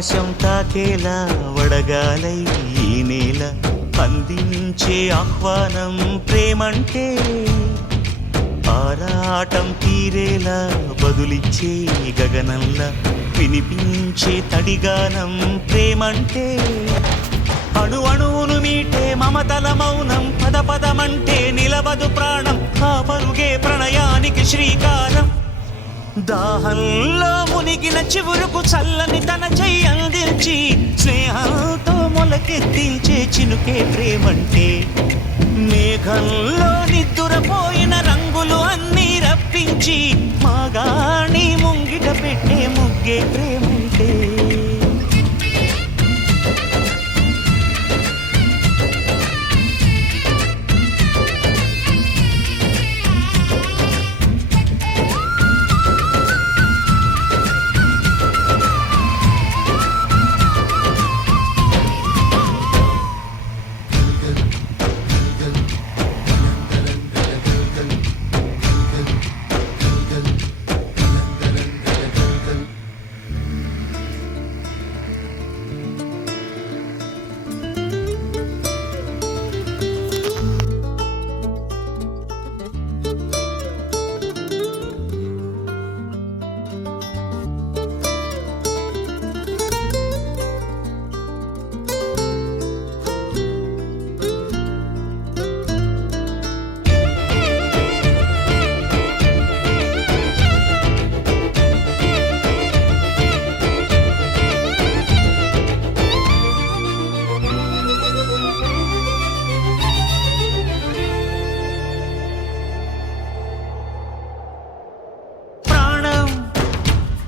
ఆకాశం తాకేలా వడగాలై ఈ నేల అందించే ఆహ్వానం ప్రేమంటే, ఆరాటం తీరేలా బదులిచ్చే గగనంలా వినిపించే తడిగానం ప్రేమంటే, అణు అణువును మీటే మమతల మౌనం పద పదమంటే నిలవదు ప్రాణం, ఆ పరుగే ప్రణయానికి శ్రీకారం. దాహంలో మునిగిన చివురుకు చల్లని తన చెయ్యి అందించి స్నేహంతో మొలకెత్తించే చినుకే ప్రేమంటే, మేఘంలో నిద్దురపోయిన రంగులు అన్నీ రప్పించి మాగాణి ముంగిట పెట్టే ముగ్గే ప్రేమంటే.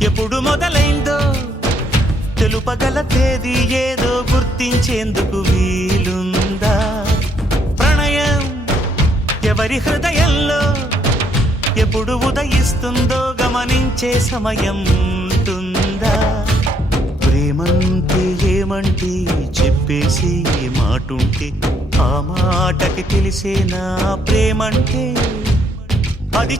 ఎప్పుడు మొదలైందో తెలుపగల తేదీ ఏదో గుర్తించేందుకు వీలుందా? ప్రణయం ఎవరి హృదయంలో ఎప్పుడు ఉదయిస్తుందో గమనించే సమయం ఉంటుందా? ప్రేమంటే ఏమంటే చెప్పేసి మాటుంటే ఆ మాటకి తెలిసేనా ప్రేమంటే? అది